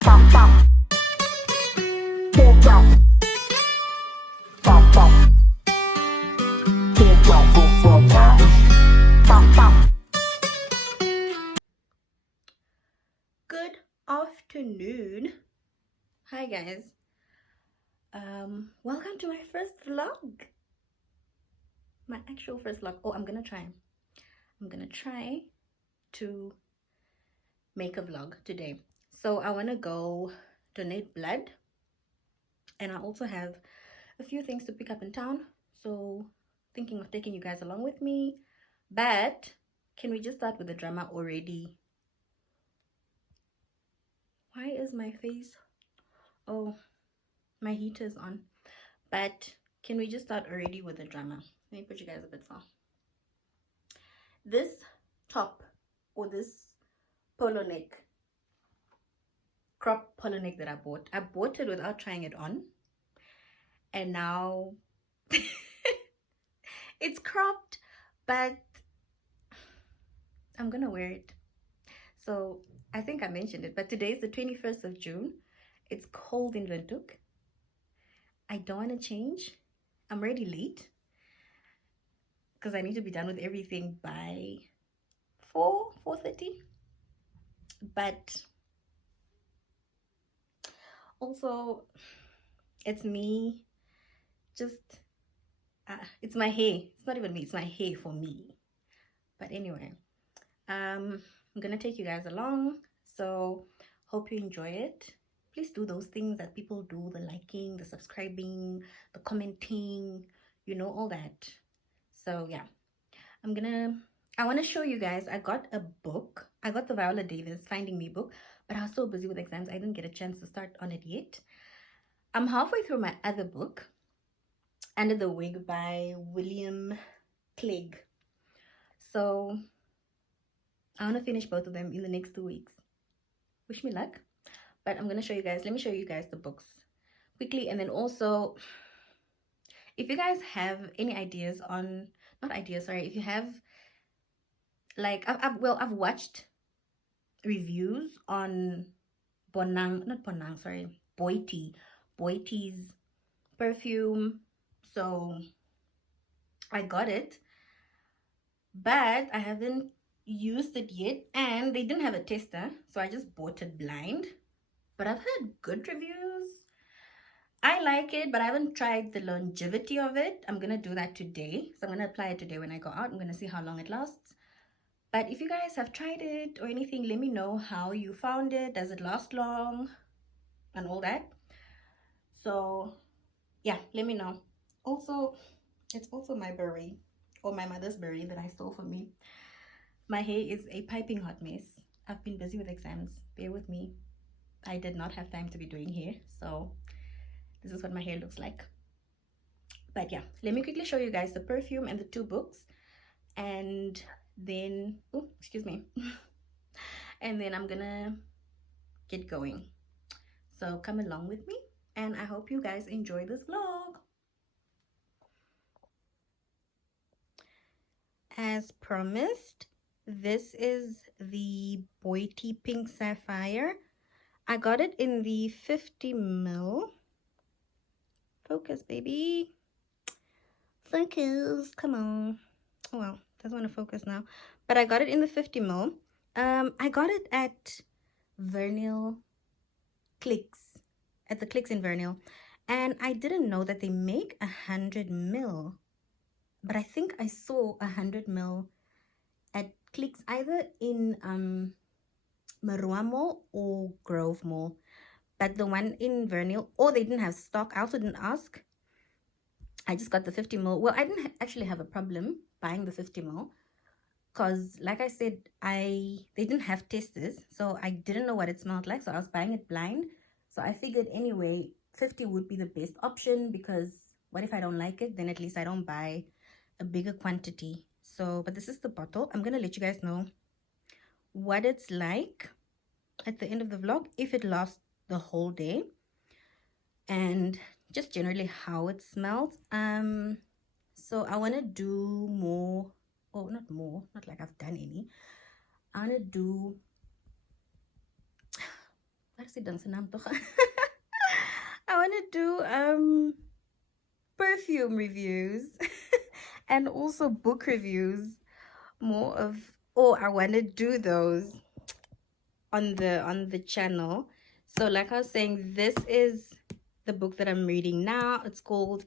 Good afternoon. Hi guys. Welcome to my first vlog. My actual first vlog. Oh, I'm gonna try to make a vlog today. So I wanna go donate blood, and I also have a few things to pick up in town. So thinking of taking you guys along with me. But can we just start with the drama already? Why is my face? Oh, my heater's on. But can we just start already with the drama? Let me put you guys a bit far. This top, or this polo neck, crop polo neck that I bought it without trying it on, and now it's cropped, but I'm gonna wear it. So I think I mentioned it, but today is the 21st of June. It's cold in Windhoek. I don't want to change. I'm already late because I need to be done with everything by 4:30. But also, it's me, just it's my hair. It's not even me, it's my hair for me. But anyway, I'm gonna take you guys along, so hope you enjoy it. Please do those things that people do, the liking, the subscribing, the commenting, you know, all that. So yeah, I want to show you guys. I got a book. I got the Viola Davis Finding Me book, but I was so busy with exams I didn't get a chance to start on it yet. I'm halfway through my other book, Under the Wig by William Clegg. So I want to finish both of them in the next 2 weeks. Wish me luck. But I'm going to show you guys. Let me show you guys the books quickly. And then also, if you guys have any ideas on, not ideas, sorry, if you have, like, I've watched reviews on Boiti's perfume. So I got it, but I haven't used it yet, and they didn't have a tester, so I just bought it blind. But I've heard good reviews. I like it, but I haven't tried the longevity of it. I'm gonna do that today, so I'm gonna apply it today when I go out. I'm gonna see how long it lasts. But if you guys have tried it or anything, let me know how you found it. Does it last long and all that? So yeah, let me know. Also, it's also my beret, or my mother's beret that I stole from me. My hair is a piping hot mess. I've been busy with exams. Bear with me. I did not have time to be doing hair, so this is what my hair looks like. But yeah, let me quickly show you guys the perfume and the 2 books, and then, oh, excuse me, and then I'm gonna get going. So come along with me, and I hope you guys enjoy this vlog. As promised, this is the Boiti Pink Sapphire. I got it in the 50 ml. Focus, baby. Focus. Come on. Oh, well, doesn't want to focus now. But I got it in the 50 ml. I got it at Vernil Clicks. At the Clicks in Vernil. And I didn't know that they make 100 ml. But I think I saw 100 ml at Clicks, either in Marua Mall or Grove Mall. But the one in Vernil, or they didn't have stock. I also didn't ask. I just got the 50 ml. Well, I didn't actually have a problem buying the 50 ml, because like I said, they didn't have testers, so I didn't know what it smelled like, so I was buying it blind. So I figured anyway 50 would be the best option, because what if I don't like it? Then at least I don't buy a bigger quantity. So, but this is the bottle. I'm gonna let you guys know what it's like at the end of the vlog, if it lasts the whole day, and just generally how it smells. So I want to do more, or not more, not like I've done any. I want to do, I want to do perfume reviews and also book reviews, more of, or I want to do those on the channel. So like I was saying, this is the book that I'm reading now. It's called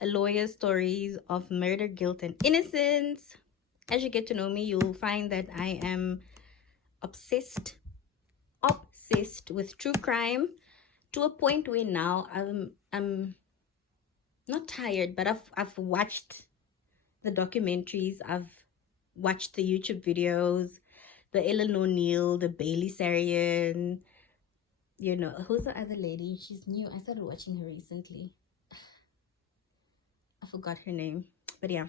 A Lawyer's Stories of Murder, Guilt, and Innocence. As you get to know me, you'll find that I am obsessed with true crime, to a point where now I'm not tired, but I've watched the documentaries, I've watched the YouTube videos, the Ellen O'Neill, the Bailey Sarian, you know, who's the other lady? She's new. I started watching her recently. I forgot her name, but yeah.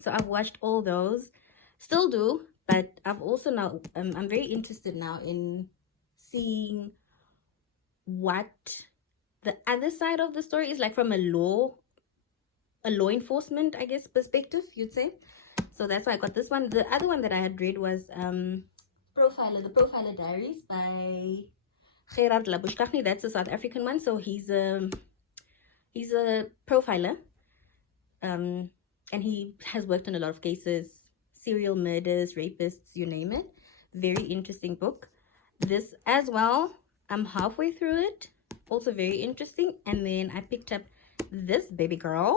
So I've watched all those, still do, but I've also now, I'm very interested now in seeing what the other side of the story is, like from a law enforcement, I guess, perspective, you'd say. So that's why I got this one. The other one that I had read was the Profiler Diaries by Gerard Labushkachny. That's a South African one. So he's a profiler, and he has worked on a lot of cases, serial murders, rapists, you name it. Very interesting book. This as well, I'm halfway through it, also very interesting. And then I picked up this baby girl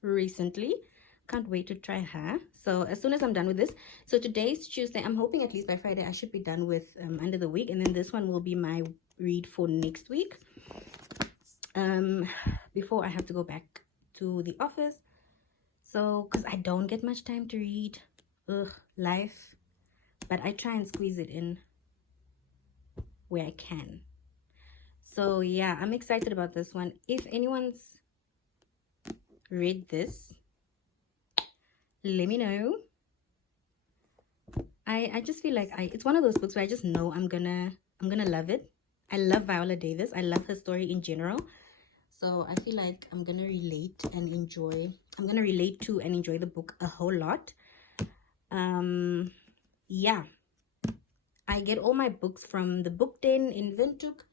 recently. Can't wait to try her. So as soon as I'm done with this, so today's Tuesday, I'm hoping at least by Friday I should be done with Under the Week, and then this one will be my read for next week, before I have to go back to the office. So because I don't get much time to read, life, but I try and squeeze it in where I can. So yeah, I'm excited about this one. If anyone's read this, let me know. I just feel like it's one of those books where I just know I'm gonna love it. I love Viola Davis. I love her story in general. So I feel like I'm gonna relate to and enjoy the book a whole lot. Yeah. I get all my books from the Book Den in Windhoek.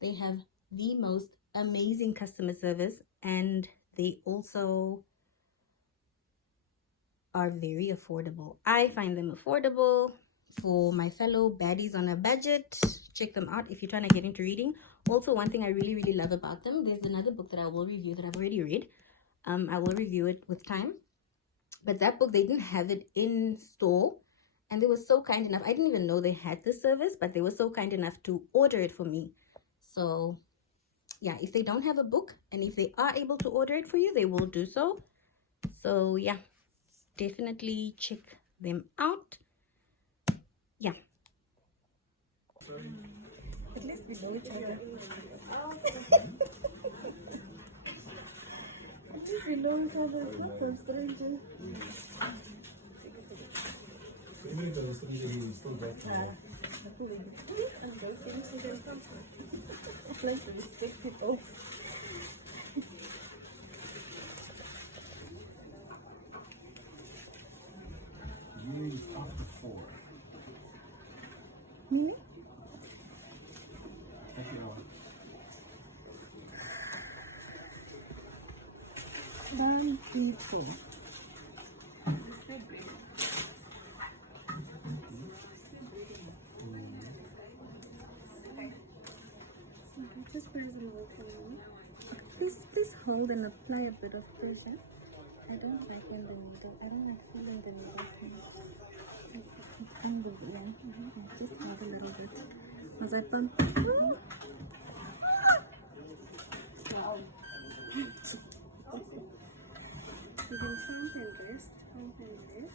They have the most amazing customer service, and they also are very affordable. I find them affordable for my fellow baddies on a budget. Check them out if you're trying to get into reading. Also, one thing I really love about them, there's another book that I will review that I've already read. I will review it with time. But that book, they didn't have it in store, and they were so kind enough. I didn't even know they had this service, but they were so kind enough to order it for me. So yeah, if they don't have a book, and if they are able to order it for you, they will do so. So yeah, definitely check them out. Yeah. At least we know each other. At least we know each other. It's not so strange. Respect people. Years after 4. Hmm? Take it on. 1, 2, 4. Just press and hold for me. Please hold and apply a bit of pressure. I don't like in the middle. I don't like feeling the middle. Angle, yeah. Just hold a little bit. Was that fun? You can jump and rest. Okay. Yes.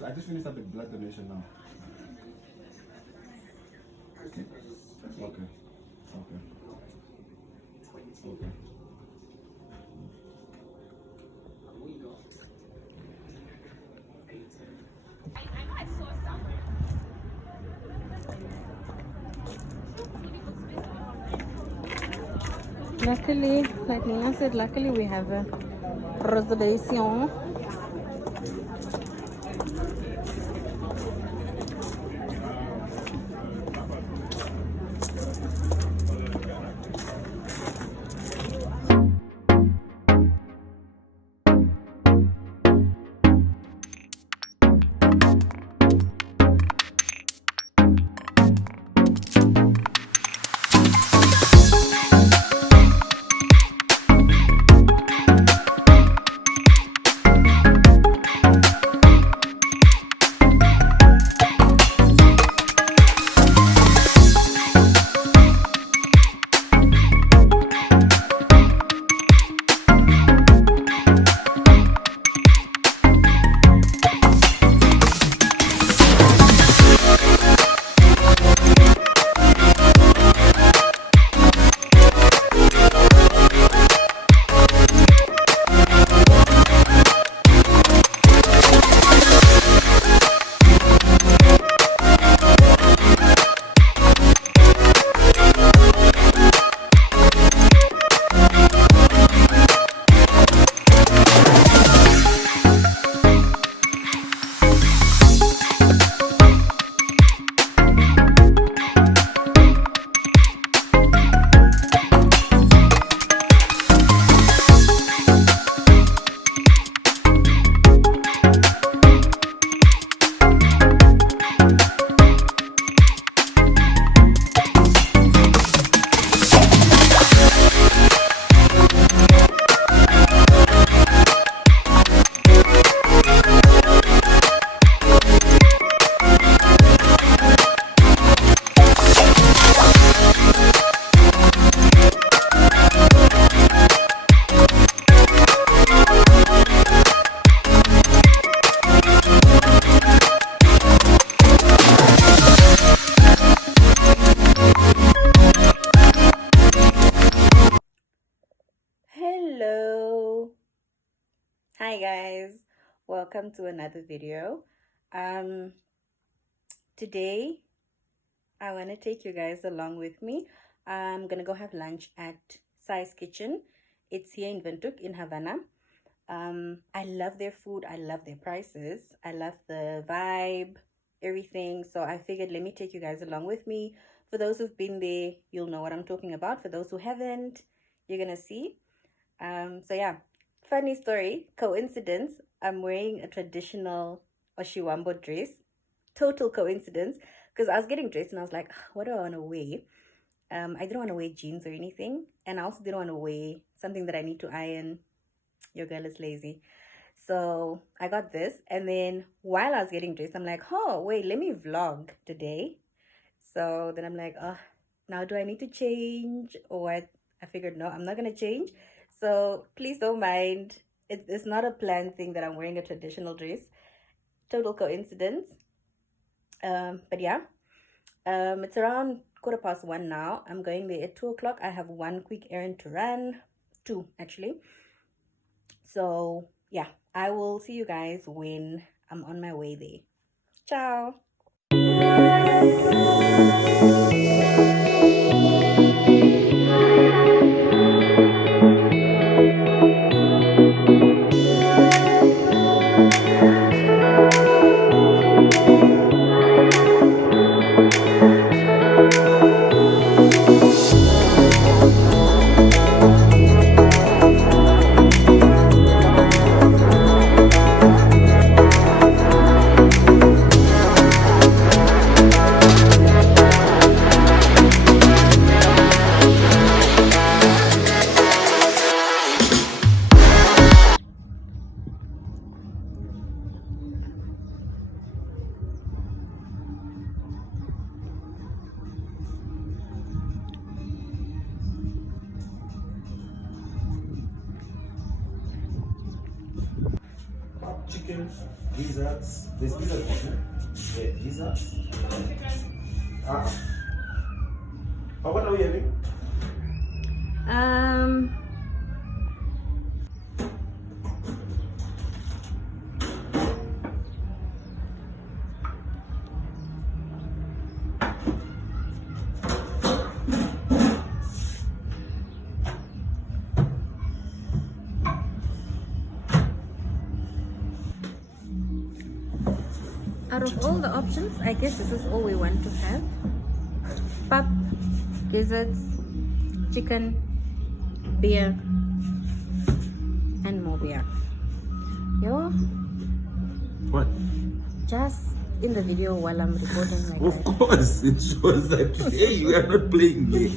I just finished up the blood donation now. Okay. Okay. Okay. Luckily, like Nina said, luckily we have a reservation. Hello. Hi guys. Welcome to another video. Today I want to take you guys along with me. I'm going to go have lunch at Sai's Kitchen. It's here in Windhoek in Havana. I love their food. I love their prices. I love the vibe, everything. So I figured let me take you guys along with me. For those who've been there, you'll know what I'm talking about. For those who haven't, you're going to see. So yeah, funny story, coincidence. I'm wearing a traditional Oshiwambo dress. Total coincidence. Because I was getting dressed and I was like, what do I want to wear? I didn't want to wear jeans or anything. And I also didn't want to wear something that I need to iron. Your girl is lazy. So I got this. And then while I was getting dressed, I'm like, oh, wait, let me vlog today. So then I'm like, oh, now do I need to change or what? I figured, no, I'm not going to change. So please don't mind. It's not a planned thing that I'm wearing a traditional dress. total coincidence. But yeah, it's around 1:15 now. I'm going there at 2 o'clock. I have one quick errand to run, two actually. So yeah, I will see you guys when I'm on my way there. Ciao. Chicken, lizards. There's lizards, no? Yeah, lizards. What are we having? Out of all the options, I guess this is all we want to have. Pap, gizzards, chicken, beer, and more beer. Yo, What? just in the video while I'm recording like Of that. course, it shows that hey, we are not playing here.